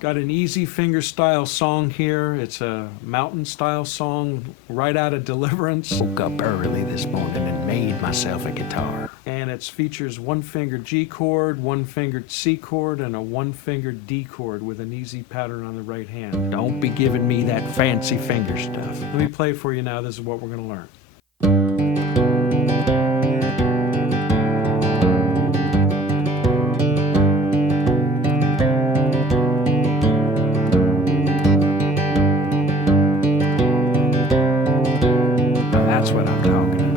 Got an easy fingerstyle song here. It's a mountain style song right out of Deliverance. Woke up early this morning and made myself a guitar. And it features one fingered G chord, one fingered C chord, and a one fingered D chord with an easy pattern on the right hand. Don't be giving me that fancy finger stuff. Let me play for you now. This is what we're going to learn. That's what I'm talking about.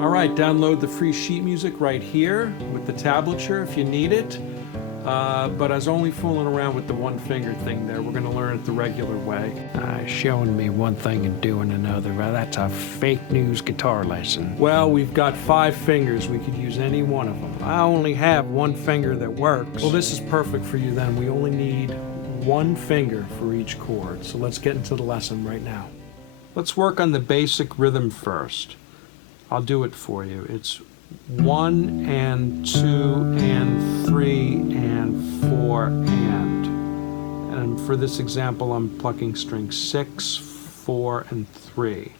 All right, download the free sheet music right here with the tablature if you need it. But I was only fooling around with the one finger thing there. We're going to learn it the regular way. Showing me one thing and doing another. Well, that's a fake news guitar lesson. Well, we've got 5 fingers. We could use any one of them. I only have one finger that works. Well, this is perfect for you then. We only need one finger for each chord. So let's get into the lesson right now. Let's work on the basic rhythm first. I'll do it for you. It's 1 and 2 and 3 and 4 and. And for this example, I'm plucking strings 6, 4, and 3.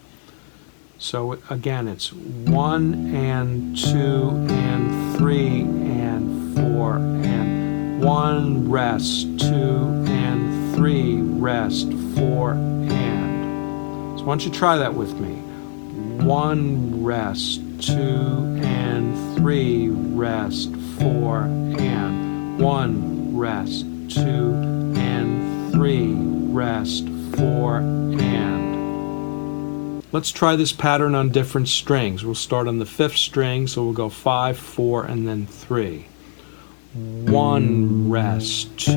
So again, it's 1 and 2 and 3 and 4 and 1 rest, 2 and 3 rest, 4 and. So why don't you try that with me? 1 rest, 2 and 3 rest, 4 and 1 rest, 2 and 3 rest, 4 and. Let's try this pattern on different strings. We'll start on the 5th string, so we'll go 5, 4, and then 3. 1 rest, 2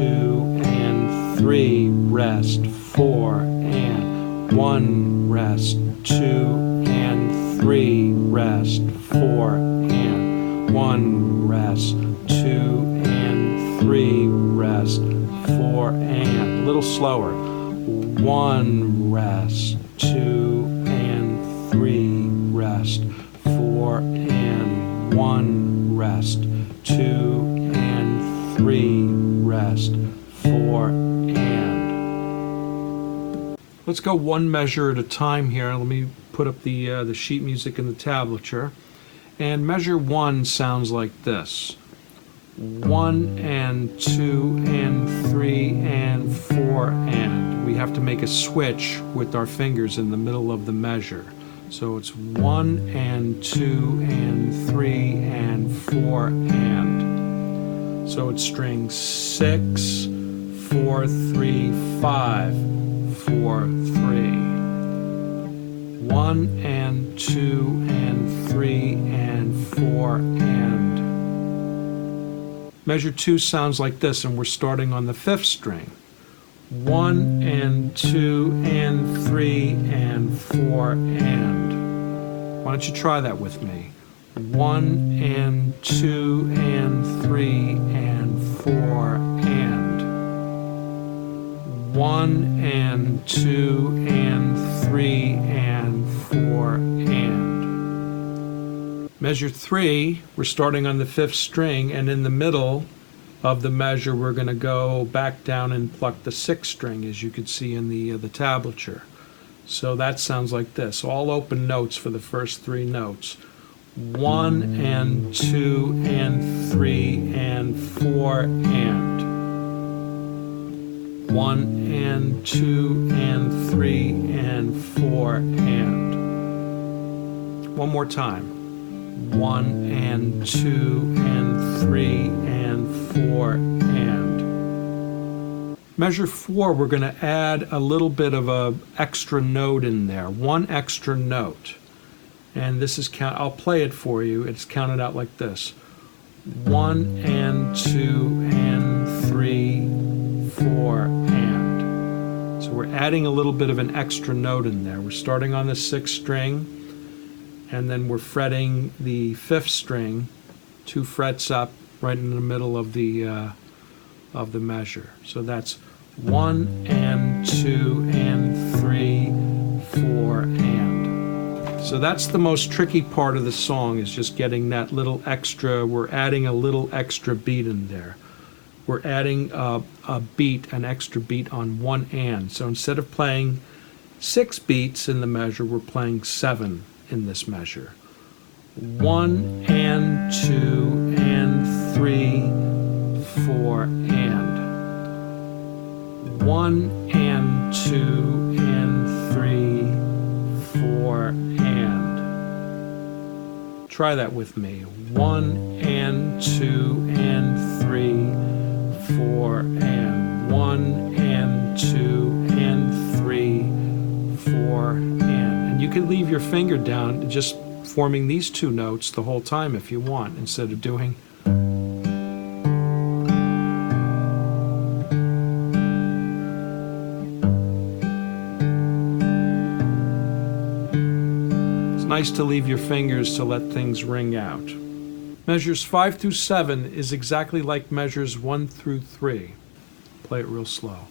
and 3 rest, 4 and 1 rest, 2 and 3 rest, 4 and 1 rest, 2 and 3 rest, 4 and. A little slower. 1 rest, 2 and 3 rest, 4 and 1 rest, 2 and 3 rest, 4 and. Let's go one measure at a time here. Let me put up the sheet music in the tablature. And measure 1 sounds like this. 1 and 2 and 3 and 4 and. We have to make a switch with our fingers in the middle of the measure. So it's 1 and 2 and 3 and 4 and. So it's string 6, 4, 3, 5, 4, 3. 1 and 2 and 3 and 4 and. Measure 2 sounds like this, and we're starting on the 5th string. 1 and 2 and 3 and 4 and. Why don't you try that with me? 1 and 2 and 3 and 4 and. 1 and 2 and 3 and 4 and. Measure 3, we're starting on the 5th string, and in the middle of the measure we're going to go back down and pluck the 6th string, as you can see in the tablature. So that sounds like this. All open notes for the first 3 notes. 1 and 2 and 3 and 4 and. 1 and 2 and 3 and 4 and. One more time. 1 and 2 and 3 and 4 and. Measure 4, we're going to add a little bit of a extra note in there. 1 extra note. And this is I'll play it for you. It's counted out like this. 1 and 2 and 3, 4 and. So we're adding a little bit of an extra note in there. We're starting on the 6th string, and then we're fretting the 5th string 2 frets up right in the middle of the measure. So that's 1 and 2 and 3, 4 and. So that's the most tricky part of the song, is just getting that little extra. We're adding a little extra beat in there. We're adding a beat, an extra beat on 1 and. So instead of playing 6 beats in the measure, we're playing 7 in this measure. 1 and 2 and 3, 4 and. 1 and 2 and 3, 4 and. Try that with me. 1 and 2 and 3, 4 and. 1 and 2 and 3, 4 and. And you can leave your finger down just forming these 2 notes the whole time if you want, instead of doing. It's nice to leave your fingers to let things ring out. Measures 5 through 7 is exactly like measures 1 through 3. Play it real slow.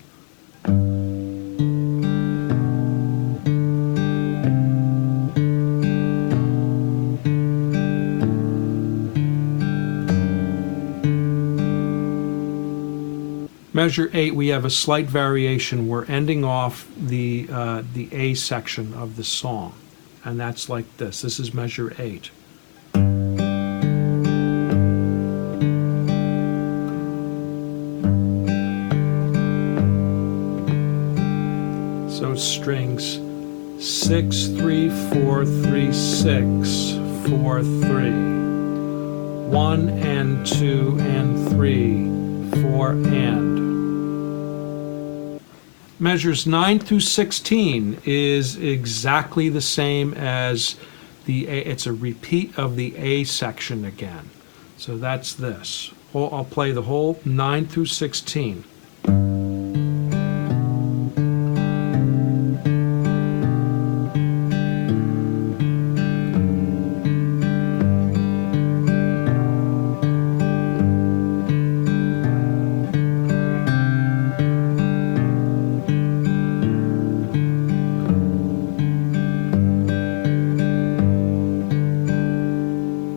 Measure 8, we have a slight variation. We're ending off the A section of the song, and that's like this. This is measure 8. So strings 6, 3, 4, 3, 6, 4, 3. 1 and 2 and 3, 4 and. Measures 9 through 16 is exactly the same as the A. It's a repeat of the A section again. So that's this. I'll play the whole 9 through 16.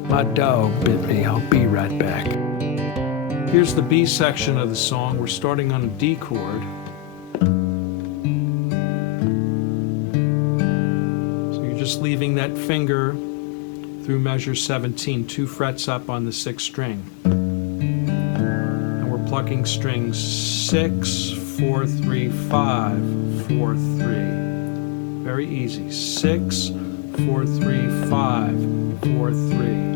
My dog bit me. I'll be right back. Here's the B section of the song. We're starting on a D chord. So you're just leaving that finger through measure 17, 2 frets up on the 6th string. And we're plucking strings 6, 4, 3, 5, 4, 3. Very easy. 6, 4, 3, 5, 4, 3.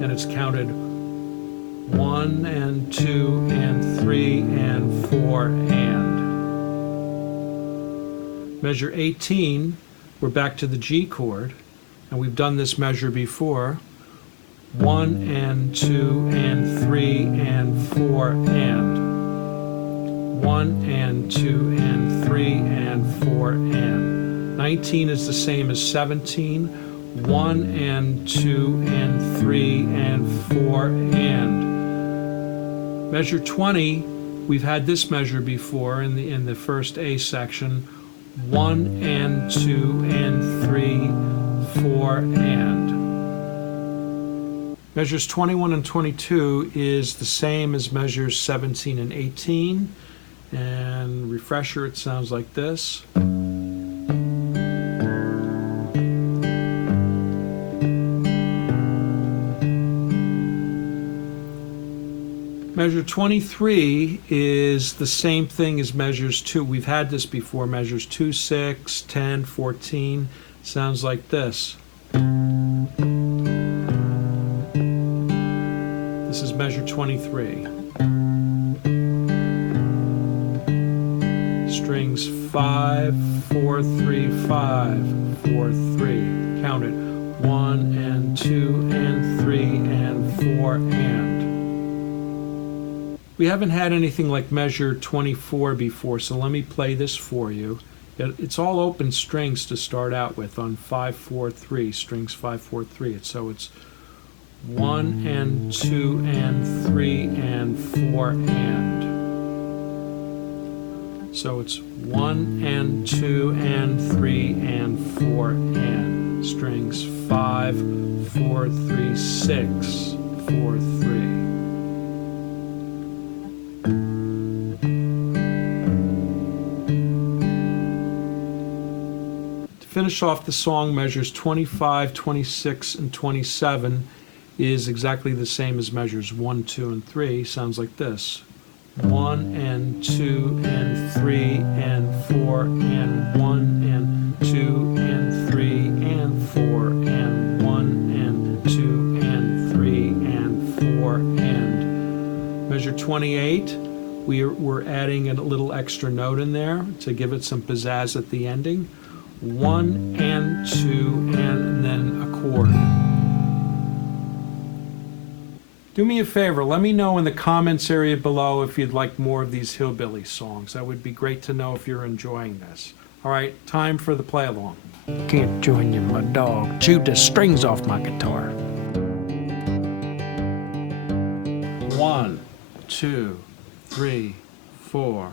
And it's counted 1 and 2 and 3 and 4 and. Measure 18, we're back to the G chord, and we've done this measure before. 1 and 2 and 3 and 4 and. 1 and 2 and 3 and 4 and. 19 is the same as 17. 1 and 2 and 3 and 4 and. Measure 20, we've had this measure before in the first A section. 1 and 2 and 3, 4 and. Measures 21 and 22 is the same as measures 17 and 18. And refresher, it sounds like this. Measure 23 is the same thing as measures 2. We've had this before, measures 2, 6, 10, 14. Sounds like this. This is measure 23. Strings 5, 4, 3, 5, 4, 3. Count it. 1 and 2 and 3 and 4 and. We haven't had anything like measure 24 before, so let me play this for you. It's all open strings to start out with on 5-4-3, strings 5-4-3. So it's 1 and 2 and 3 and 4 and. So it's 1 and 2 and 3 and 4 and. Strings 5-4-3-6, 4-3. Finish off the song, measures 25, 26, and 27 is exactly the same as measures 1, 2, and 3. Sounds like this. 1 and 2 and 3 and 4 and 1 and 2 and 3 and 4 and 1 and 2 and 3 and 4 and. Measure 28, we're adding a little extra note in there to give it some pizzazz at the ending. 1 and 2 and then a chord. Do me a favor, let me know in the comments area below if you'd like more of these hillbilly songs. That would be great to know if you're enjoying this. All right, time for the play along. Can't join you, my dog. Chewed the strings off my guitar. 1, 2, 3, 4.